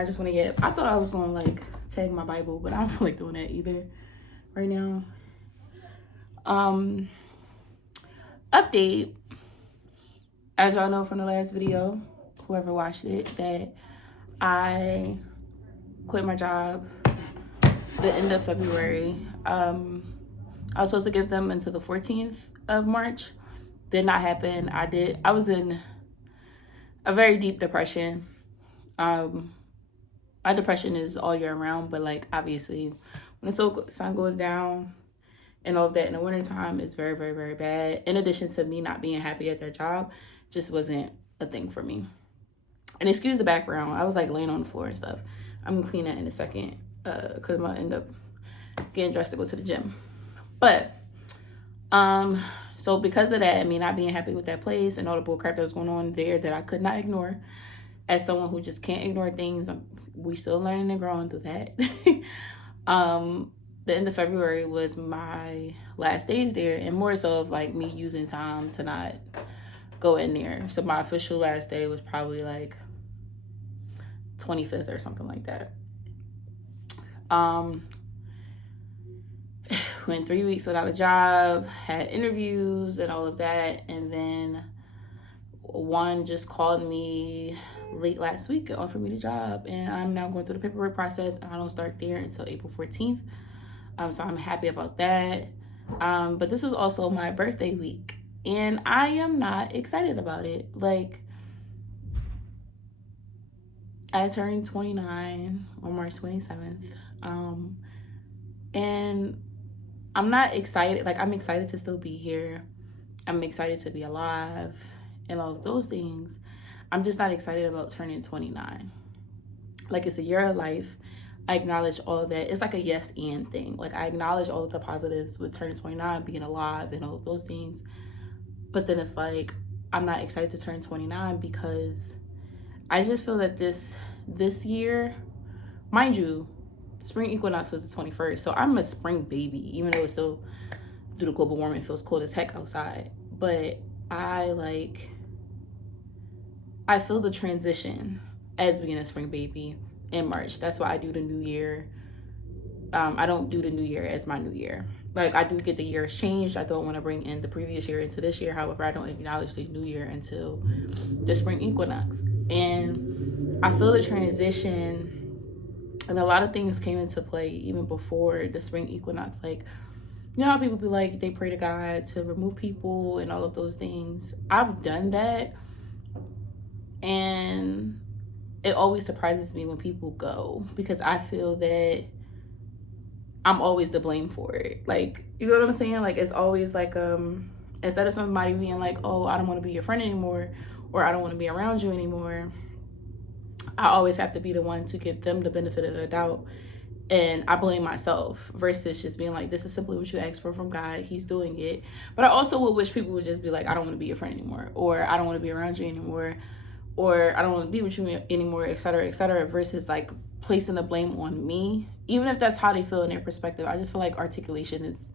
I just want to get, I thought I was going to like tag my Bible, but I don't feel like doing that either right now. Update, as y'all know from the last video, whoever watched it, that I quit my job the end of February. I was supposed to give them until the 14th of March. Did not happen. I was in a very deep depression. My depression is all year round, but like obviously when the sun goes down and all of that in the wintertime is very, very, very bad. In addition to me not being happy at that job, just wasn't a thing for me. And excuse the background, I was like laying on the floor and stuff. I'm gonna clean that in a second because I'm gonna end up getting dressed to go to the gym. But so because of that, me not being happy with that place and all the bull crap that was going on there that I could not ignore, as someone who just can't ignore things, we still learning and growing through that. The end of February was my last days there, and more so of like me using time to not go in there. So my official last day was probably like 25th or something like that. Went 3 weeks without a job, had interviews and all of that, and then one just called me late last week and offered me the job, and I'm now going through the paperwork process, and I don't start there until April 14th. So I'm happy about that. But this is also my birthday week, and I am not excited about it. Like, I turned 29 on March 27th. And I'm not excited. Like, I'm excited to still be here. I'm excited to be alive and all of those things. I'm just not excited about turning 29. Like, it's a year of life. I acknowledge all of that. It's like a yes and thing. Like, I acknowledge all of the positives with turning 29, being alive and all of those things. But then it's like, I'm not excited to turn 29 because I just feel that this year, mind you, spring equinox was the 21st. So I'm a spring baby, even though it's still, due to global warming, it feels cold as heck outside. But I feel the transition as being a spring baby in March. That's why I do the new year. I don't do the new year as my new year. Like, I do get the years changed. I don't want to bring in the previous year into this year. However, I don't acknowledge the new year until the spring equinox. And I feel the transition, and a lot of things came into play even before the spring equinox. Like, you know how people be like, they pray to God to remove people and all of those things. I've done that, and it always surprises me when people go, because I feel that I'm always to blame for it. Like, you know what I'm saying? Like, it's always like, instead of somebody being like, oh, I don't want to be your friend anymore, or I don't want to be around you anymore, I always have to be the one to give them the benefit of the doubt. And I blame myself versus just being like, this is simply what you asked for from God. He's doing it. But I also would wish people would just be like, I don't want to be your friend anymore, or I don't want to be around you anymore, or I don't want to be with you anymore, et cetera, versus like placing the blame on me, even if that's how they feel in their perspective. I just feel like articulation is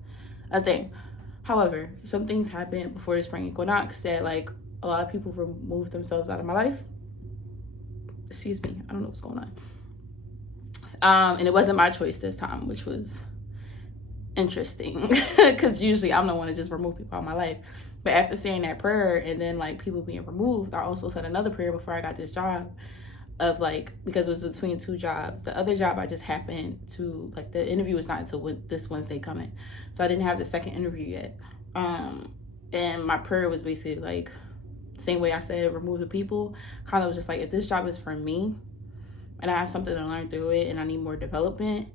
a thing. However, some things happened before the spring equinox that like a lot of people removed themselves out of my life. Excuse me, I don't know what's going on. And it wasn't my choice this time, which was interesting because usually I'm the one to just remove people out of my life. But after saying that prayer and then like people being removed, I also said another prayer before I got this job of like, because it was between two jobs. The other job I just happened to, like, the interview was not until this Wednesday coming. So I didn't have the second interview yet. And my prayer was basically like, same way I said, remove the people, kind of was just like, if this job is for me and I have something to learn through it and I need more development,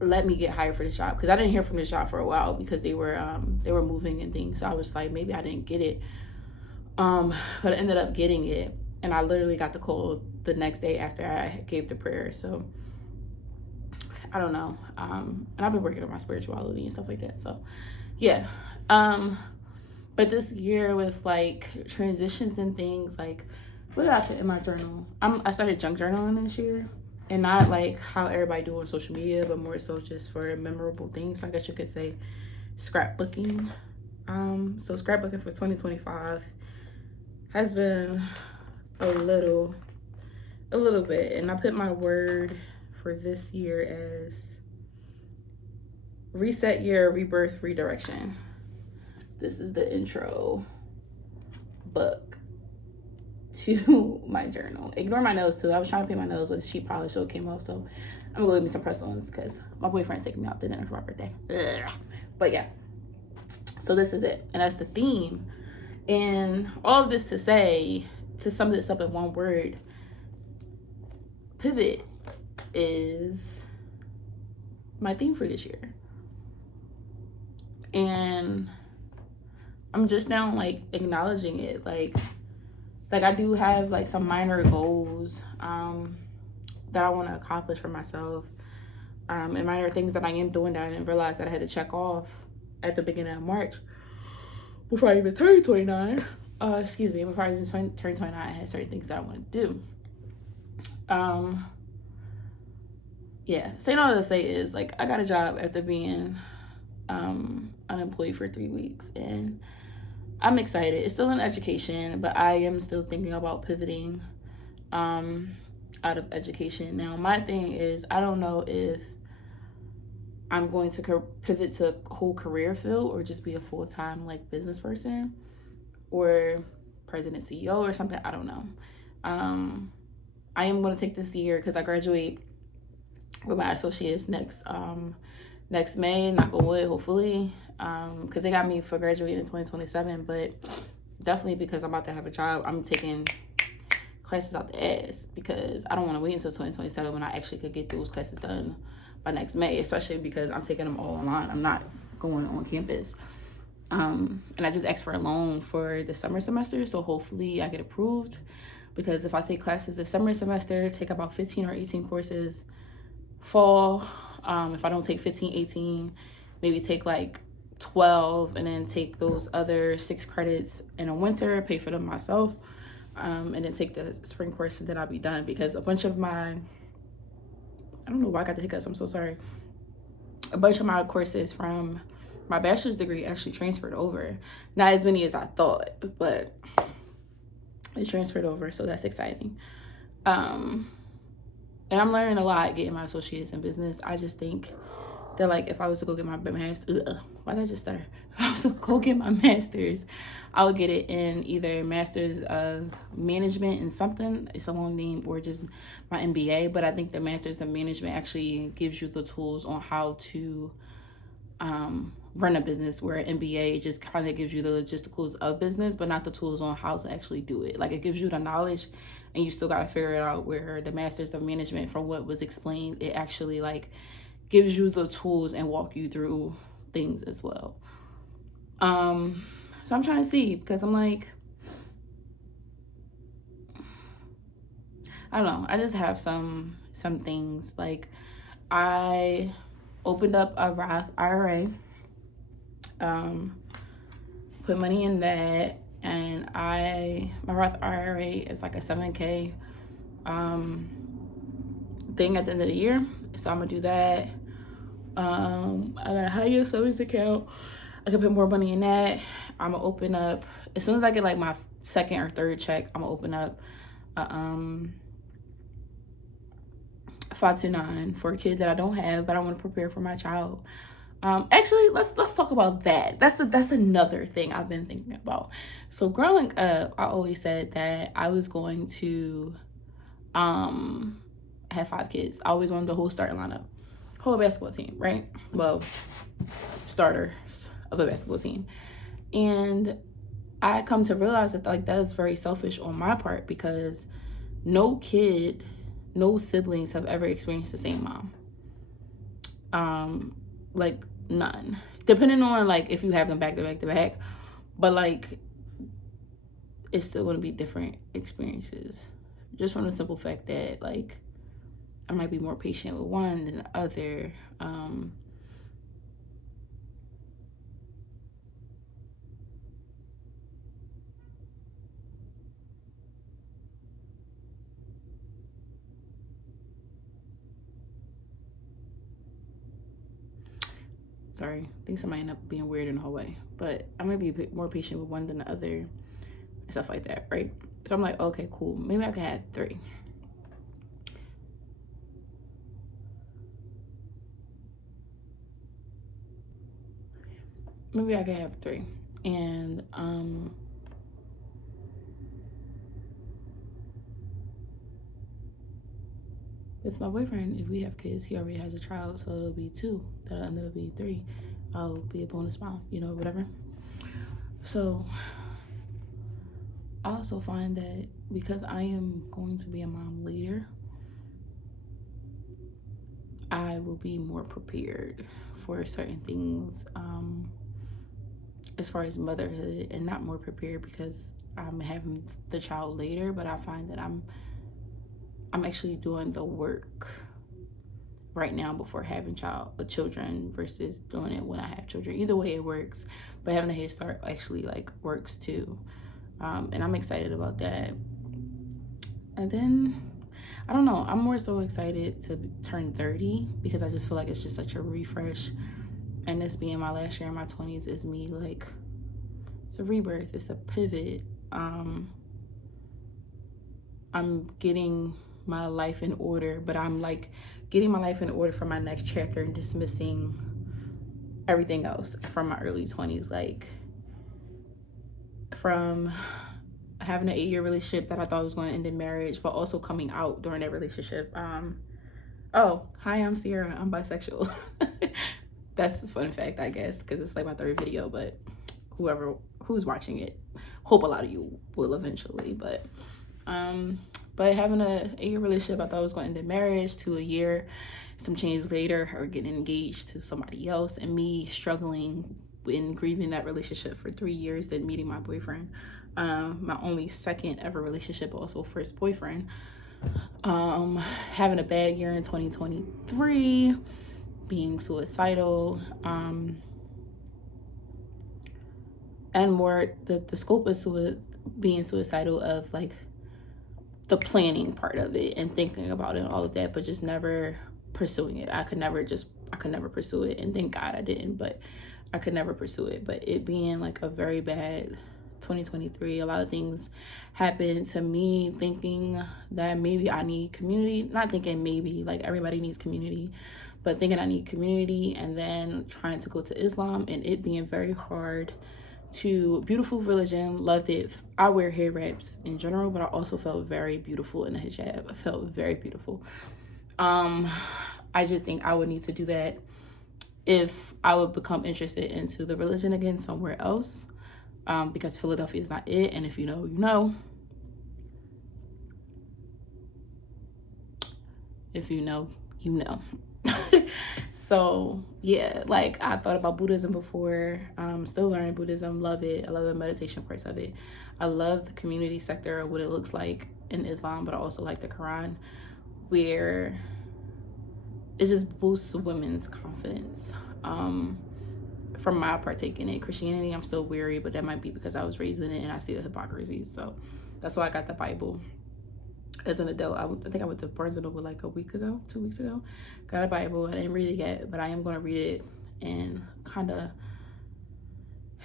let me get hired for this job. Because I didn't hear from this job for a while because they were moving and things. So I was like, maybe I didn't get it. But I ended up getting it. And I literally got the call the next day after I gave the prayer. So I don't know. And I've been working on my spirituality and stuff like that. So yeah. But this year with like transitions and things, like, what did I put in my journal? I started junk journaling this year, and not like how everybody do on social media, but more so just for memorable things. So I guess you could say scrapbooking. So scrapbooking for 2025 has been a little a little bit. And I put my word for this year as reset year, rebirth, redirection. This is the intro book to my journal. Ignore my nose too. I was trying to paint my nose with sheet polish, so it came off. So I'm gonna go get me some press-ons because my boyfriend's taking me out to dinner for my birthday. Ugh. But yeah, so this is it, and that's the theme. And all of this to say, to sum this up in one word, pivot is my theme for this year. And I'm just now like acknowledging it. Like I do have like some minor goals that I want to accomplish for myself, and minor things that I am doing that I didn't realize that I had to check off at the beginning of March before I even turned 29. Before I even turned 29, I had certain things that I wanted to do. Yeah, saying all that to say is like I got a job after being unemployed for 3 weeks, and I'm excited. It's still in education, but I am still thinking about pivoting out of education. Now, my thing is, I don't know if I'm going to pivot to a whole career field or just be a full-time like business person or president, CEO or something. I don't know. I am going to take this year because I graduate with my associates next May, knock on wood, hopefully, because they got me for graduating in 2027, but definitely because I'm about to have a job, I'm taking classes out the ass because I don't want to wait until 2027 when I actually could get those classes done by next May, especially because I'm taking them all online. I'm not going on campus. And I just asked for a loan for the summer semester, so hopefully I get approved, because if I take classes the summer semester, take about 15 or 18 courses, fall, if I don't take 15, 18, maybe take like 12 and then take those other 6 credits in a winter, pay for them myself, and then take the spring course, and then I'll be done. Because a bunch of my, I don't know why I got the hiccups, I'm so sorry. A bunch of my courses from my bachelor's degree actually transferred over. Not as many as I thought, but it transferred over, so that's exciting. And I'm learning a lot getting my associates in business. I just think that like if I was to go get my master's, why did I just stutter? If I was to go get my master's, I would get it in either master's of management in something, it's a long name, or just my MBA. But I think the master's of management actually gives you the tools on how to run a business, where an MBA just kind of gives you the logisticals of business, but not the tools on how to actually do it. Like it gives you the knowledge, and you still got to figure it out, where the master's of management, from what was explained, it actually like gives you the tools and walk you through things as well. So I'm trying to see, because I'm like, I don't know, I just have some things. Like I opened up a Roth IRA, put money in that, and my Roth IRA is like a 7K thing at the end of the year, so I'm gonna do that. I got a high yield savings account. I can put more money in that. I'm gonna open up, as soon as I get like my second or third check, I'm gonna open up a 529 for a kid that I don't have, but I want to prepare for my child. Actually, let's talk about that. That's another thing I've been thinking about. So growing up, I always said that I was going to have 5 kids. I always wanted the whole starting lineup, whole basketball team, right? Well, starters of a basketball team. And I come to realize that like that's very selfish on my part, because no siblings have ever experienced the same mom. Like none, depending on like if you have them back to back to back, but like it's still going to be different experiences, just from the simple fact that like I might be more patient with one than the other. Sorry, I think somebody ended up being weird in the hallway, but I might be more patient with one than the other, stuff like that, right? So I'm like, okay, cool, maybe I can have 3. maybe I could have 3. And with my boyfriend, if we have kids, he already has a child, so it'll be 2. That'll end up being 3. I'll be a bonus mom, whatever. So I also find that because I am going to be a mom later, I will be more prepared for certain things as far as motherhood, and not more prepared because I'm having the child later, but I find that I'm actually doing the work right now before having children versus doing it when I have children. Either way it works, but having a head start actually works too. And I'm excited about that. And then I don't know, I'm more so excited to turn 30 because I just feel like it's just such a refresh. And this being my last year in my 20s is me it's a rebirth, it's a pivot. I'm getting my life in order, but I'm getting my life in order for my next chapter and dismissing everything else from my early 20s, from having an 8-year relationship that I thought was going to end in marriage, but also coming out during that relationship. Oh, hi, I'm Sierra, I'm bisexual. That's a fun fact, I guess, because it's my 3rd video, but who's watching it, hope a lot of you will eventually. But having a 8-year relationship, I thought was going to end in marriage, to a year, some change later, her getting engaged to somebody else, and me struggling in grieving that relationship for 3 years, then meeting my boyfriend, my only 2nd ever relationship, also first boyfriend, having a bad year in 2023, being suicidal, and more the scope of being suicidal of the planning part of it and thinking about it and all of that, but just never pursuing it. I could never pursue it, and thank God I didn't, but I could never pursue it. But it being a very bad 2023, a lot of things happened to me thinking that maybe I need community, not thinking maybe everybody needs community, but thinking I need community, and then trying to go to Islam and it being very hard. To beautiful religion, loved it. I wear hair wraps in general, but I also felt very beautiful in a hijab. I felt very beautiful. I just think I would need to do that if I would become interested into the religion again somewhere else, because Philadelphia is not it, and if you know, you know. If you know, you know. So yeah, I thought about Buddhism before. Still learning Buddhism, love it. I love the meditation parts of it. I love the community sector of what it looks like in Islam, but I also like the Quran, where it just boosts women's confidence. From my partake in it. Christianity, I'm still weary, but that might be because I was raised in it and I see the hypocrisy. So that's why I got the Bible. As an adult, I think I went to Barnes & Noble 2 weeks ago. Got a Bible. I didn't read it yet, but I am going to read it and kind of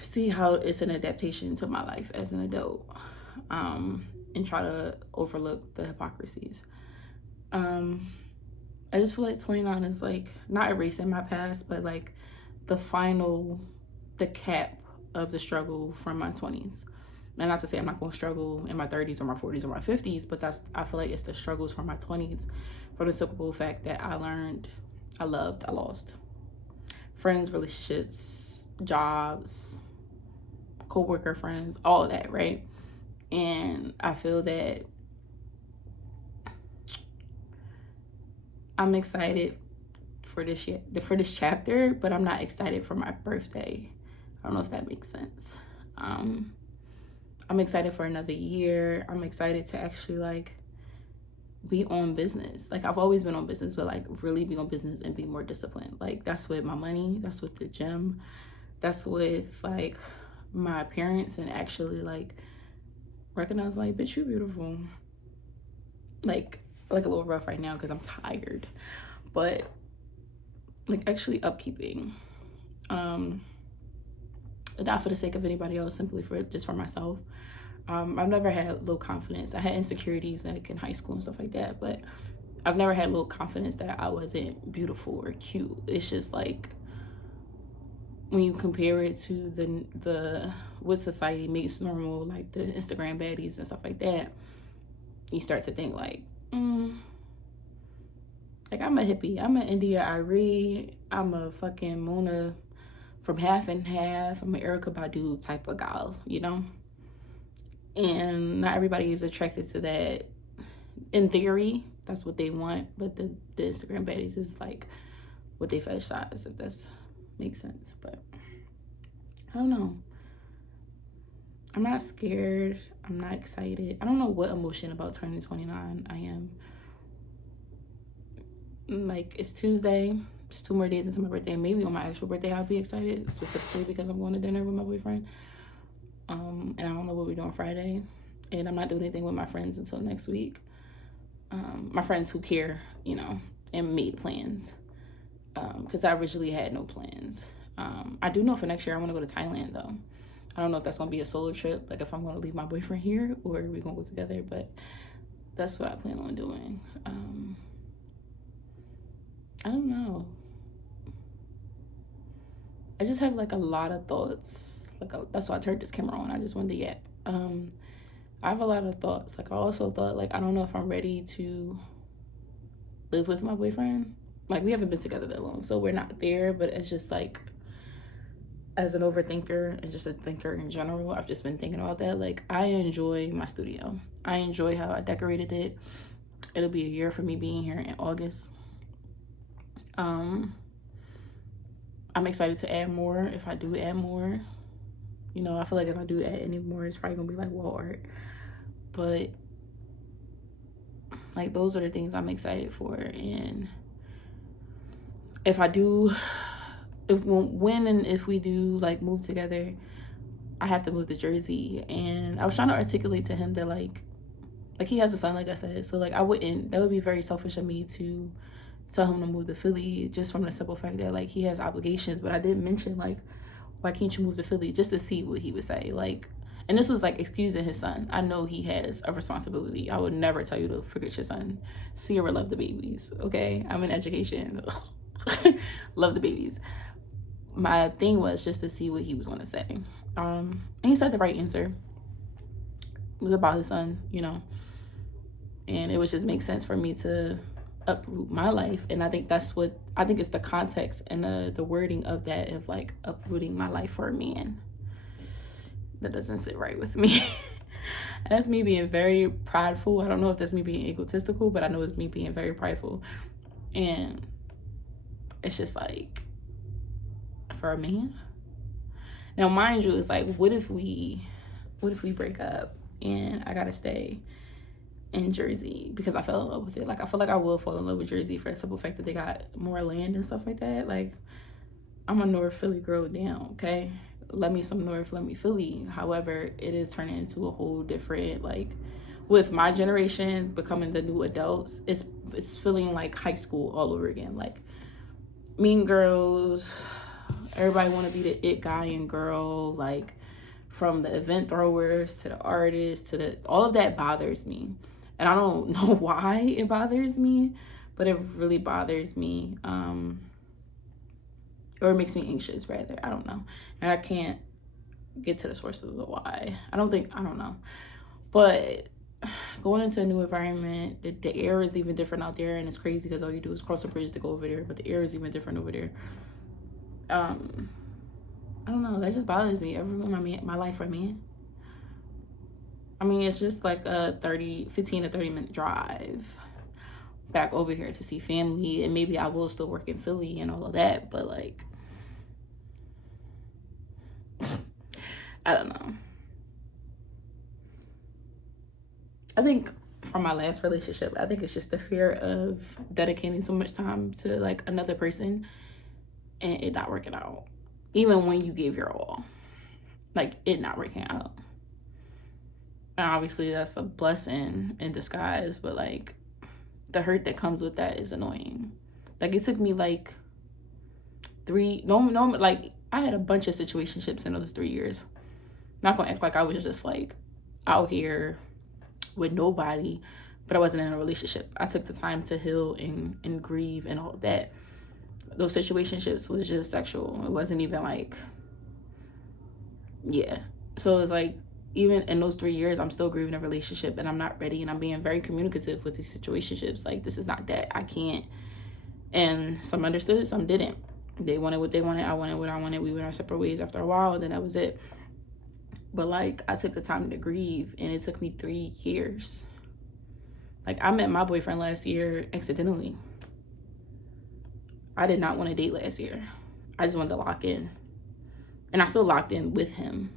see how it's an adaptation to my life as an adult, and try to overlook the hypocrisies. I just feel 29 is not erasing my past, but the cap of the struggle from my 20s. And not to say I'm not going to struggle in my 30s or my 40s or my 50s, but I feel it's the struggles from my 20s, for the simple fact that I learned, I loved, I lost friends, relationships, jobs, co-worker friends, all of that, right? And I feel that I'm excited for this year, for this chapter, but I'm not excited for my birthday. I don't know if that makes sense. I'm excited for another year. I'm excited to actually be on business. I've always been on business, but really be on business and be more disciplined. That's with my money, that's with the gym, that's with my appearance, and actually recognize bitch, you beautiful. A little rough right now because I'm tired, but actually upkeeping, not for the sake of anybody else, simply for myself. I've never had low confidence. I had insecurities in high school and stuff like that, but I've never had low confidence that I wasn't beautiful or cute. It's just when you compare it to the what society makes normal, like the Instagram baddies and stuff like that, you start to think like, like I'm a hippie, I'm an India Arie, I'm a fucking Mona from Half and Half, I'm an Erykah Badu type of gal, you know? And not everybody is attracted to that. In theory, that's what they want, but the Instagram baddies is like what they fetishize, if that makes sense. But I don't know. I'm not scared. I'm not excited. I don't know what emotion about turning 29 I am. Like, it's Tuesday. It's 2 more days until my birthday. Maybe on my actual birthday I'll be excited, specifically because I'm going to dinner with my boyfriend. And I don't know what we're doing Friday. And I'm not doing anything with my friends until next week. My friends who care, you know, and made plans. Because I originally had no plans. I do know for next year I want to go to Thailand, though. I don't know if that's going to be a solo trip, like if I'm going to leave my boyfriend here or we're going to go together, but that's what I plan on doing. I don't know. I just have like a lot of thoughts. That's why I turned this camera on. I just wanted to yap. I have a lot of thoughts. Like, I also thought, like, I don't know if I'm ready to live with my boyfriend. Like, we haven't been together that long, so we're not there, but it's just like, as an overthinker and just a thinker in general, I've just been thinking about that. Like, I enjoy my studio. I enjoy how I decorated it. It'll be a year for me being here in August. I'm excited to add more if I do add more. You know, I feel like if I do add any more, it's probably gonna be like wall art. But like, those are the things I'm excited for. And if I do, when and if we do like move together, I have to move to Jersey. And I was trying to articulate to him that like he has a son, like I said, so like that would be very selfish of me to tell him to move to Philly, just from the simple fact that like he has obligations. But I did mention like, why can't you move to Philly, just to see what he would say. Like, and this was like excusing his son. I know he has a responsibility. I would never tell you to forget your son. Sierra love the babies, okay? I'm in education. Love the babies. My thing was just to see what he was going to say. And he said the right answer. It was about his son, you know. And it would just make sense for me to uproot my life. And I think it's the context and the wording of that, of like uprooting my life for a man. That doesn't sit right with me. And that's me being very prideful. I don't know if that's me being egotistical, but I know it's me being very prideful. And it's just like, for a man. Now, mind you, it's like, what if we break up and I gotta stay in Jersey because I fell in love with it? Like, I feel like I will fall in love with Jersey for the simple fact that they got more land and stuff like that. Like, I'm a North Philly girl down, okay? Let me some North, let me Philly. However, it is turning into a whole different, like, with my generation becoming the new adults, it's feeling like high school all over again. Like, Mean Girls, everybody want to be the it guy and girl, like, from the event throwers to the artists to all of that bothers me. And I don't know why it bothers me, but it really bothers me. Or it makes me anxious, rather. I don't know. And I can't get to the source of the why. I don't know. But going into a new environment, the air is even different out there, and it's crazy because all you do is cross a bridge to go over there, but the air is even different over there. I don't know. That just bothers me. Ever ruin my life for a man? I mean, it's just like a 15 to 30 minute drive back over here to see family, and maybe I will still work in Philly and all of that, but like, I don't know. I think from my last relationship, I think it's just the fear of dedicating so much time to like another person and it not working out, even when you gave your all, like it not working out. And obviously that's a blessing in disguise, but like the hurt that comes with that is annoying. Like, it took me like like I had a bunch of situationships in those 3 years. Not gonna act like I was just like out here with nobody, but I wasn't in a relationship. I took the time to heal and grieve and all of that. those situationships was just sexual. It wasn't even like, yeah. So it's like, even in those 3 years, I'm still grieving a relationship and I'm not ready, and I'm being very communicative with these situationships. Like, this is not that. I can't. And some understood, some didn't. They wanted what they wanted. I wanted what I wanted. We went our separate ways after a while, and then that was it. But like, I took the time to grieve, and it took me 3 years. Like, I met my boyfriend last year accidentally. I did not want to date last year. I just wanted to lock in. And I still locked in with him.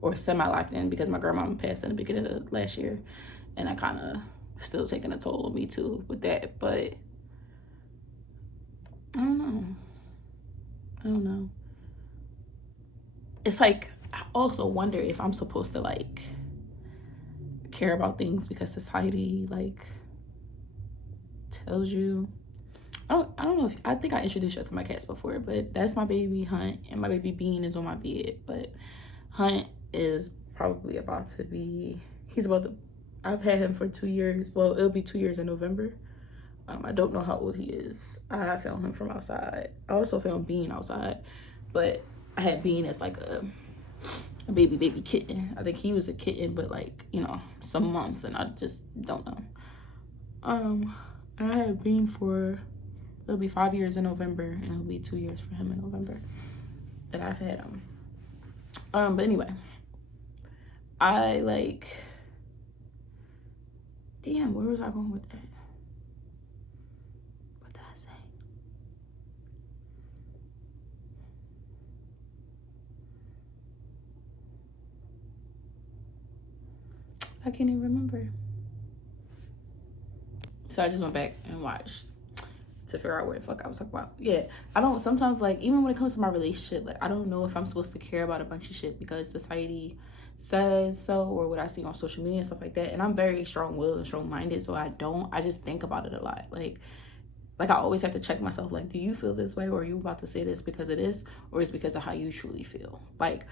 Or semi-locked in, because my grandma passed in the beginning of last year, and I kind of still taking a toll on me too with that. But I don't know. It's like, I also wonder if I'm supposed to like care about things because society like tells you. I don't know if, I think I introduced you to my cats before, but that's my baby Hunt, and my baby Bean is on my bed. But Hunt is probably about to be, I've had him for 2 years. Well, it'll be 2 years in November. I don't know how old he is. I found him from outside. I also found Bean outside, but I had Bean as like a baby kitten. I think he was a kitten, but like, you know, some months, and I just don't know. I had Bean for, it'll be 5 years in November, and it'll be 2 years for him in November that I've had him. But anyway, I like, damn, where was I going with that? What did I say? I can't even remember. So I just went back and watched to figure out what the fuck I was talking about. Yeah, I don't, sometimes, like, even when it comes to my relationship, like, I don't know if I'm supposed to care about a bunch of shit because society says so, or what I see on social media and stuff like that. And I'm very strong-willed and strong-minded, so I just think about it a lot. Like I always have to check myself, like, do you feel this way, or are you about to say this because of this, or is it because of how you truly feel? Like,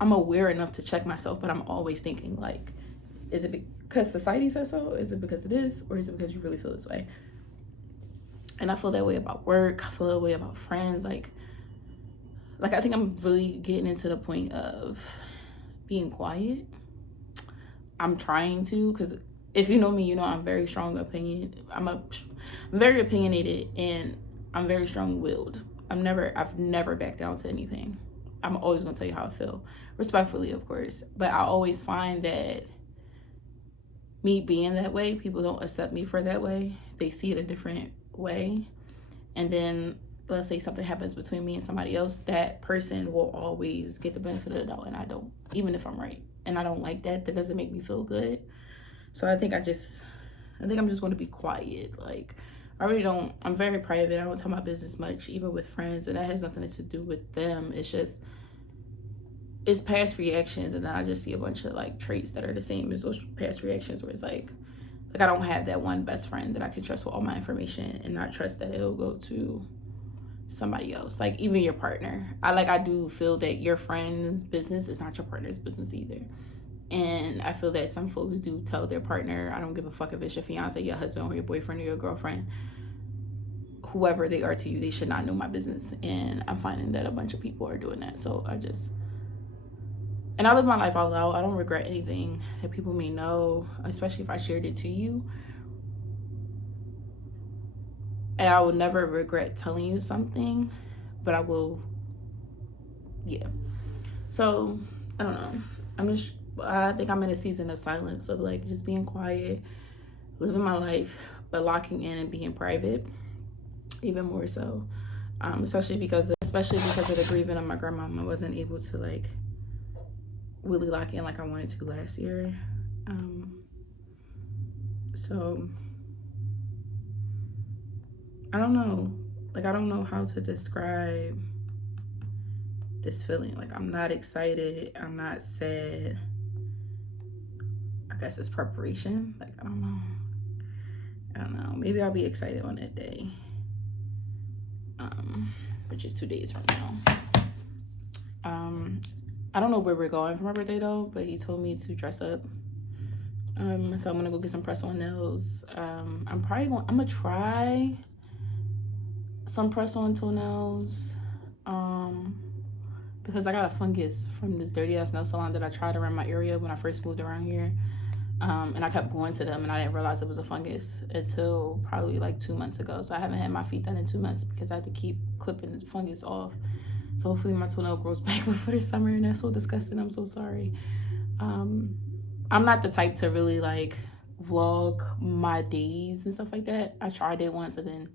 I'm aware enough to check myself, but I'm always thinking, like, is it because society says so? Is it because of this, or is it because you really feel this way? And I feel that way about work. I feel that way about friends. Like I think I'm really getting into the point of being quiet. I'm trying to, because if you know me, you know I'm very strong opinion. I'm very opinionated, and I'm very strong-willed. I've never backed down to anything. I'm always gonna tell you how I feel, respectfully, of course. But I always find that me being that way, people don't accept me for that way. They see it a different way. And then let's say something happens between me and somebody else, that person will always get the benefit of the doubt, and I don't, even if I'm right. And I don't like that. That doesn't make me feel good. So I think I'm just going to be quiet. Like, I'm very private. I don't tell my business much, even with friends, and that has nothing to do with them. It's just, it's past reactions, and then I just see a bunch of like traits that are the same as those past reactions, where it's like I don't have that one best friend that I can trust with all my information and not trust that it'll go to somebody else. Like, even your partner. I do feel that your friend's business is not your partner's business either. And I feel that some folks do tell their partner, I don't give a fuck if it's your fiance, your husband, or your boyfriend, or your girlfriend, whoever they are to you, they should not know my business. And I'm finding that a bunch of people are doing that. So and I live my life out loud. I don't regret anything that people may know, especially if I shared it to you. And I would never regret telling you something, but I will, yeah. So, I don't know. I think I'm in a season of silence, of like just being quiet, living my life, but locking in and being private, even more so. Especially because of the grieving of my grandmama. I wasn't able to like really lock in like I wanted to last year. So I don't know. Like, I don't know how to describe this feeling. Like, I'm not excited. I'm not sad. I guess it's preparation. Like, I don't know. Maybe I'll be excited on that day. Which is 2 days from now. I don't know where we're going for my birthday though, but he told me to dress up. So I'm gonna go get some press on nails. I'm gonna try some press-on toenails, because I got a fungus from this dirty ass nail salon that I tried around my area when I first moved around here. And I kept going to them, and I didn't realize it was a fungus until probably like 2 months ago. So I haven't had my feet done in 2 months because I had to keep clipping the fungus off. So hopefully my toenail grows back before the summer, and that's so disgusting. I'm so sorry. I'm not the type to really like vlog my days and stuff like that. I tried it once and then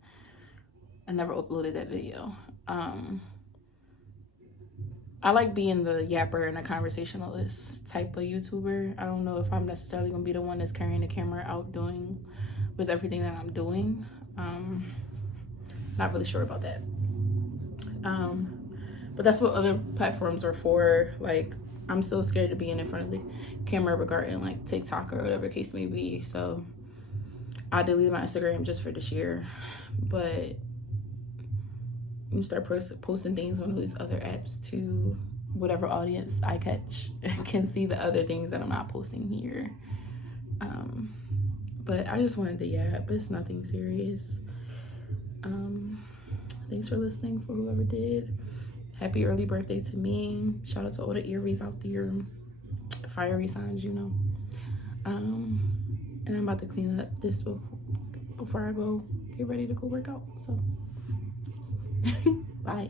I never uploaded that video. I like being the yapper and a conversationalist type of YouTuber. I don't know if I'm necessarily gonna be the one that's carrying the camera out doing with everything that I'm doing. Not really sure about that. But that's what other platforms are for. Like, I'm so scared of being in front of the camera regarding like TikTok or whatever case may be. So I deleted my Instagram just for this year. But you start posting things on these other apps to whatever audience I catch can see the other things that I'm not posting here. But I just wanted to yap. It's nothing serious. Thanks for listening, for whoever did. Happy early birthday to me. Shout out to all the Aries out there. Fiery signs, you know. And I'm about to clean up this before I go get ready to go work out. So bye.